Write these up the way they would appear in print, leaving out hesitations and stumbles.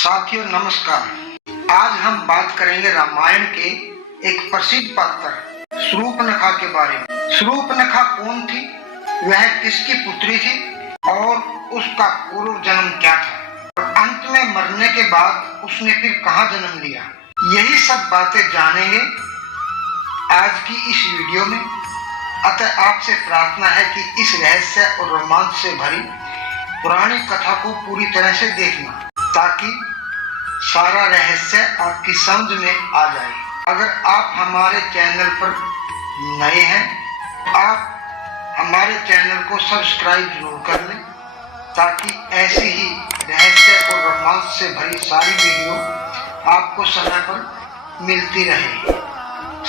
साथियों नमस्कार। आज हम बात करेंगे रामायण के एक प्रसिद्ध पात्र शूर्पणखा के बारे में। शूर्पणखा कौन थी, वह किसकी पुत्री थी और उसका पूर्व जन्म क्या था, और अंत में मरने के बाद उसने फिर कहाँ जन्म लिया, यही सब बातें जानेंगे आज की इस वीडियो में। अतः आपसे प्रार्थना है कि इस रहस्य और रोमांच से भरी पुरानी कथा को पूरी तरह से देखना, ताकि सारा रहस्य आपकी समझ में आ जाए। अगर आप हमारे चैनल पर नए हैं तो आप हमारे चैनल को सब्सक्राइब जरूर कर लें, ताकि ऐसी ही रहस्य और रोमांच से भरी सारी वीडियो आपको समय पर मिलती रहे।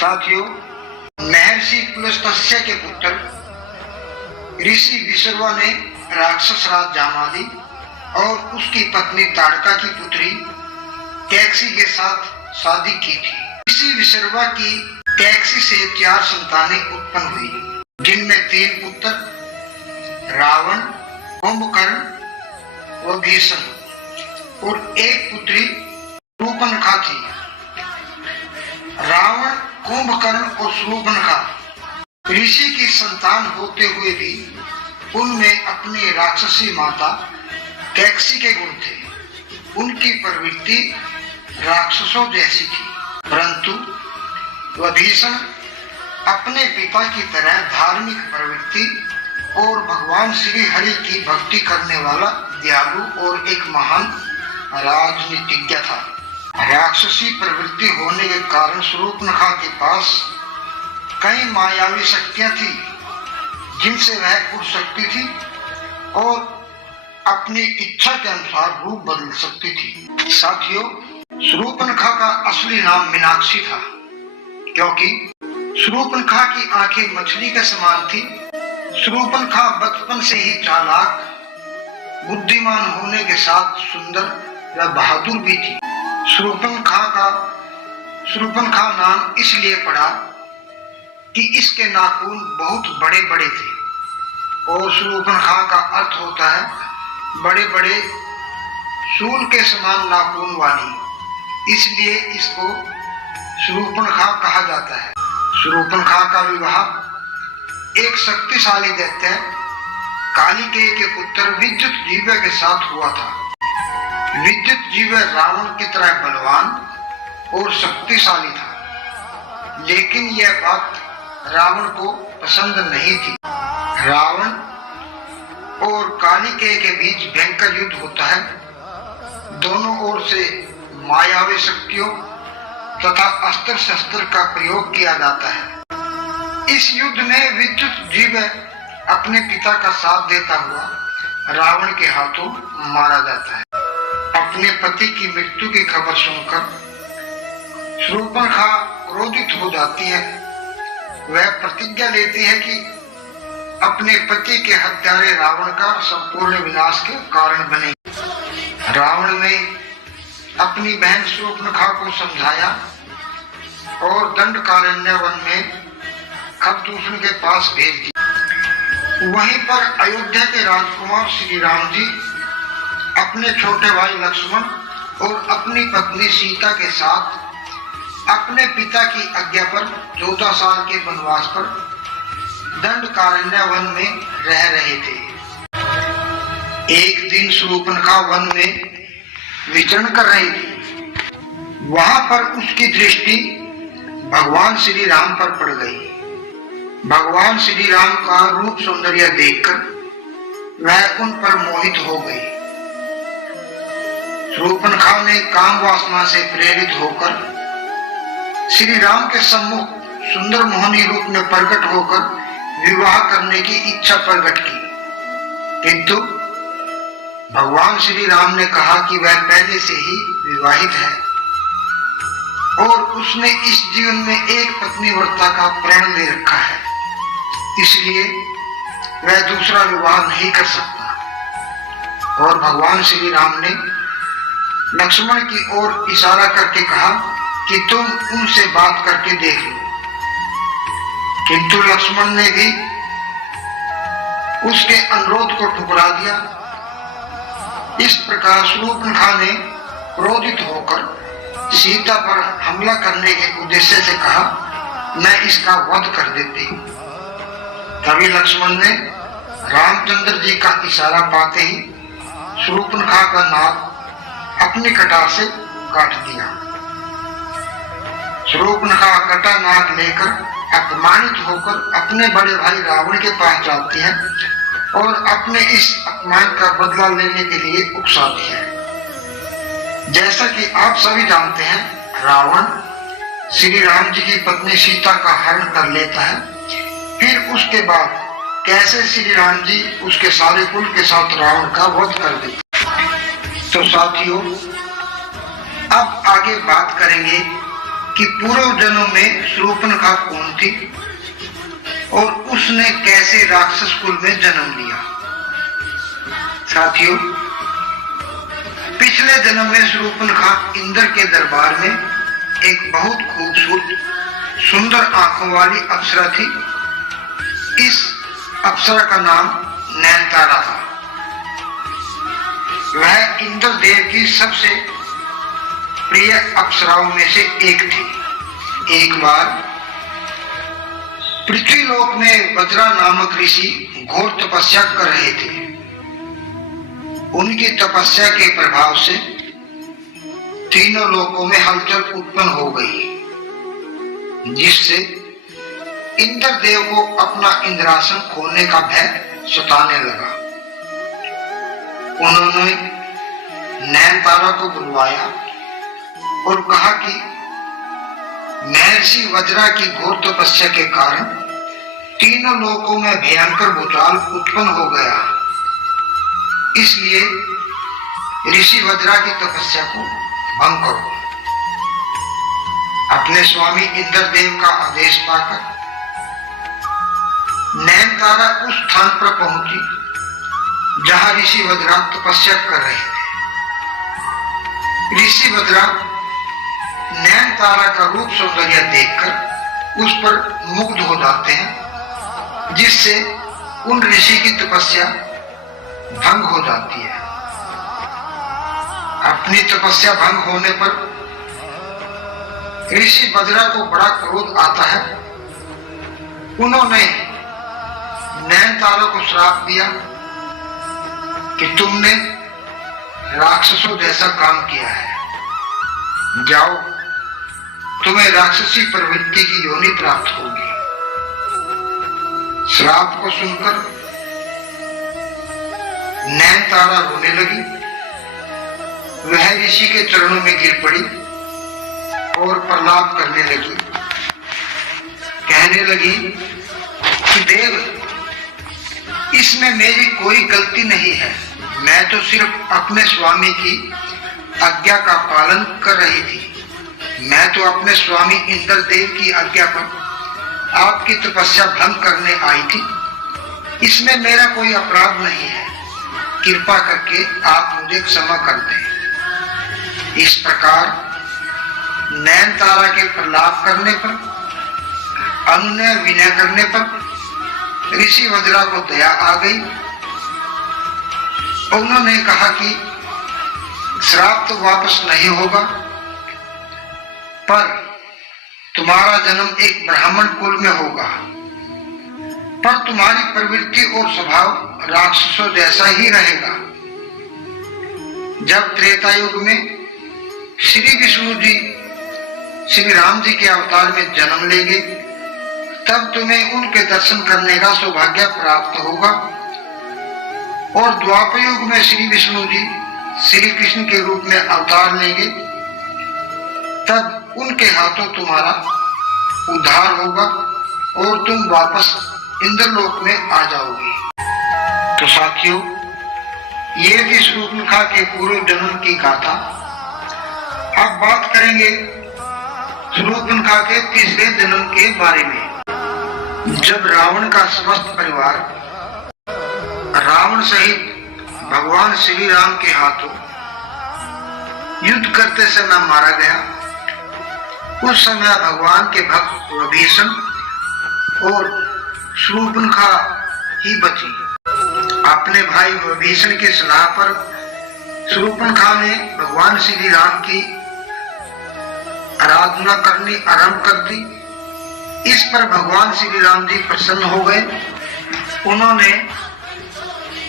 साथियों, महर्षि पुलस्त्य के पुत्र ऋषि विश्रवा ने राक्षस राज जामाली और उसकी पत्नी ताड़का की पुत्री कैकसी के साथ शादी की थी। ऋषि विश्रवा की कैकसी से 4 संतानें उत्पन्न हुई, जिनमें 3 पुत्र रावण, कुंभकर्ण व भीषण और 1 पुत्री शूर्पणखा थी। रावण, कुंभकर्ण और शूर्पणखा ऋषि की संतान होते हुए भी उनमें अपनी राक्षसी माता कैकसी के गुण थे। उनकी प्रवृत्ति राक्षसों जैसी थी, परंतु वह भीषण अपने पिता की तरह धार्मिक प्रवृत्ति और भगवान श्री हरि की भक्ति करने वाला दयालु और एक महान राजनीतिज्ञ था। राक्षसी प्रवृत्ति होने के कारण शूर्पणखा के पास कई मायावी शक्तियां थी, जिनसे वह उड़ सकती थी और अपनी इच्छा के अनुसार रूप बदल सकती थी। साथियों, शूर्पणखा का असली नाम मीनाक्षी था, क्योंकि शूर्पणखा की आंखें मछली के समान थी। शूर्पणखा बचपन से ही चालाक, बुद्धिमान होने के साथ सुंदर व बहादुर भी थी। शूर्पणखा नाम इसलिए पड़ा कि इसके नाखून बहुत बड़े बड़े थे, और शूर्पणखा का अर्थ होता है बड़े बड़े शूल के समान नाखून वाली, इसलिए इसको शूर्पणखा कहा जाता है। शूर्पणखा का विवाह एक शक्तिशाली दैत्य कालिकेय के पुत्र विद्युतजीव्य के साथ हुआ था। विद्युतजीव्य रावण की तरह बलवान और शक्तिशाली था, लेकिन यह बात रावण को पसंद नहीं थी। रावण और कालिकेय के बीच भयंकर युद्ध होता है। दोनों ओर से मायावी शक्तियों तथा अस्त्र शस्त्र का प्रयोग किया जाता है। इस युद्ध में विद्युतजीव्य अपने पिता का साथ देता हुआ रावण के हाथों मारा जाता है। अपने पति की मृत्यु की खबर सुनकर शूर्पणखा क्रोधित हो जाती है। वह प्रतिज्ञा लेती है कि अपने पति के हत्यारे रावण का संपूर्ण विनाश के कारण बनेगी। रावण ने अपनी बहन शूर्पणखा को समझाया और दंडकारण्य वन में खरदूषण के पास भेज दिया। वहीं पर अयोध्या के राजकुमार श्री राम जी अपने छोटे भाई लक्ष्मण और अपनी पत्नी सीता के साथ अपने पिता की आज्ञा पर 14 साल के वनवास पर दंडकारण्य वन में रह रहे थे। एक दिन शूर्पणखा वन में विचरण कर रही थी। वहां पर उसकी दृष्टि भगवान श्री राम पर पड़ गई। भगवान श्री राम का रूप सौंदर्य देखकर वह उन पर मोहित हो गई। शूर्पणखा ने काम वासना से प्रेरित होकर श्री राम के सम्मुख सुंदर मोहनी रूप में प्रकट होकर विवाह करने की इच्छा प्रकट की, किंतु भगवान श्री राम ने कहा कि वह पहले से ही विवाहित है और उसने इस जीवन में एक पत्नीव्रता का प्रण ले रखा है, इसलिए वह दूसरा विवाह नहीं कर सकता। और भगवान श्री राम ने लक्ष्मण की ओर इशारा करके कहा कि तुम उनसे बात करके देख लो, किंतु लक्ष्मण ने भी उसके अनुरोध को ठुकरा दिया। इस प्रकार शूर्पणखा ने क्रोधित होकर सीता पर हमला करने के उद्देश्य से कहा, मैं इसका वध कर देती हूँ। तभी लक्ष्मण ने रामचंद्र जी का इशारा पाते ही शूर्पणखा का नाक अपनी कटार से काट दिया। शूर्पणखा कटा नाक लेकर अपमानित होकर अपने बड़े भाई रावण के पास जाती है और अपने इस अपमान का बदला लेने के लिए उकसाती है। जैसा कि आप सभी जानते हैं, रावण श्री राम जी की पत्नी सीता का हरण कर लेता है। फिर उसके बाद कैसे श्री राम जी उसके सारे कुल के साथ रावण का वध कर देते। तो साथियों, अब आगे बात करेंगे कि पूर्व जन्म में शूर्पणखा कौन थी और उसने कैसे राक्षस कुल में जन्म लिया। साथियों, पिछले जन्म में शूर्पणखा इंद्र के दरबार में एक बहुत खूबसूरत सुंदर आंखों वाली अप्सरा थी। इस अप्सरा का नाम नैनतारा था। वह इंद्र देव की सबसे प्रिय अप्सराओं में से एक थी। एक बार पृथ्वीलोक में वज्रा नामक ऋषि घोर तपस्या कर रहे थे। उनकी तपस्या के प्रभाव से तीनों लोकों में हलचल उत्पन्न हो गई, जिससे इंद्र देव को अपना इंद्रासन खोने का भय सताने लगा। उन्होंने नैनतारा को बुलवाया और कहा कि महर्षि वज्रा की घोर तपस्या के कारण तीनों लोकों में भयंकर भूचाल उत्पन्न हो गया। इसलिए ऋषि वज्रा की तपस्या को भंग करो। अपने स्वामी इंद्रदेव का आदेश पाकर नैनतारा उस स्थान पर पहुंची जहां ऋषि वज्रा तपस्या कर रहे थे। ऋषि वज्रा नैनतारा का रूप सौंदर्य देखकर उस पर मुग्ध हो जाते हैं, जिससे उन ऋषि की तपस्या भंग हो जाती है। अपनी तपस्या भंग होने पर ऋषि वज्रा को बड़ा क्रोध आता है। उन्होंने नैनतारा को श्राप दिया कि तुमने राक्षसों जैसा काम किया है, जाओ, तुम्हें राक्षसी प्रवृत्ति की योनि प्राप्त होगी। श्राप को सुनकर नैनतारा रोने लगी। वह ऋषि के चरणों में गिर पड़ी और प्रलाप करने लगी। कहने लगी कि देव, इसमें मेरी कोई गलती नहीं है। मैं तो सिर्फ अपने स्वामी की आज्ञा का पालन कर रही थी। मैं तो अपने स्वामी इंद्रदेव की आज्ञा पर आपकी तपस्या भंग करने आई थी। इसमें मेरा कोई अपराध नहीं है। कृपा करके आप मुझे क्षमा कर दें। इस प्रकार नैनतारा के प्रलाप करने पर, अनुनय विनय करने पर ऋषि वज्रा को दया आ गई। उन्होंने कहा कि श्राप तो वापस नहीं होगा, पर तुम्हारा जन्म एक ब्राह्मण कुल में होगा, पर तुम्हारी प्रवृत्ति और स्वभाव राक्षसों जैसा ही रहेगा। जब त्रेता युग में श्री विष्णु जी श्री राम जी के अवतार में जन्म लेंगे, तब तुम्हें उनके दर्शन करने का सौभाग्य प्राप्त होगा। और द्वापर युग में श्री विष्णु जी श्री कृष्ण के रूप में अवतार लेंगे, तब उनके हाथों तुम्हारा उद्धार होगा और तुम वापस इंद्रलोक में आ जाओगे। तो साथियों, ये थी शूर्पणखा के पूर्व जन्म की गाथा। अब बात करेंगे शूर्पणखा के तीसरे जन्म के बारे में। जब रावण का समस्त परिवार रावण सहित भगवान श्री राम के हाथों युद्ध करते समय मारा गया, उस समय भगवान के भक्त विभीषण और शूर्पणखा ही बची। अपने भाई विभीषण की सलाह पर शूर्पणखा ने भगवान श्री राम की आराधना करनी आरंभ कर दी। इस पर भगवान श्री राम जी प्रसन्न हो गए। उन्होंने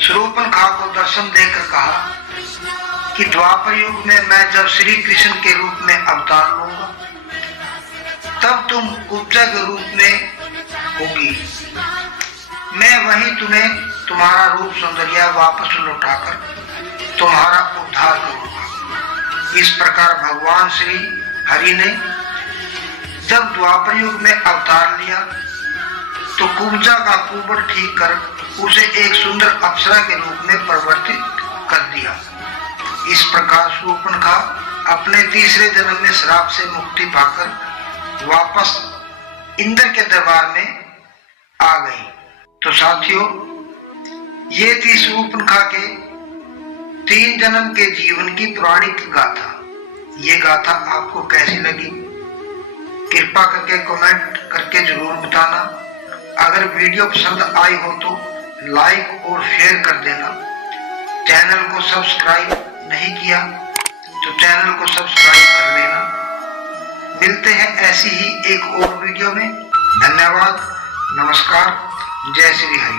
शूर्पणखा को दर्शन देकर कहा कि द्वापर युग में मैं जब श्री कृष्ण के रूप में अवतार लूंगा तब तुम कुब्जा के रूप में होगी। मैं वहीं तुम्हें तुम्हारा रूप सौंदर्य वापस लौटाकर तुम्हारा उद्धार करूंगा। इस प्रकार भगवान श्री हरि ने जब द्वापर युग में अवतार लिया तो कुब्जा का कुबड़ ठीक कर उसे एक सुंदर अप्सरा के रूप में परिवर्तित कर दिया। इस प्रकार शूर्पणखा अपने तीसरे जन्म में श्राप से मुक्ति पाकर वापस इंद्र के दरबार में आ गई। तो साथियों, ये थी शूर्पणखा के 3 जन्म के जीवन की पौराणिक गाथा। ये गाथा आपको कैसी लगी कृपा करके कमेंट करके जरूर बताना। अगर वीडियो पसंद आई हो तो लाइक और शेयर कर देना। चैनल को सब्सक्राइब नहीं किया तो चैनल को सब्सक्राइब कर लेना। मिलते हैं ऐसी ही एक और वीडियो में। धन्यवाद, नमस्कार, जय श्री हरि।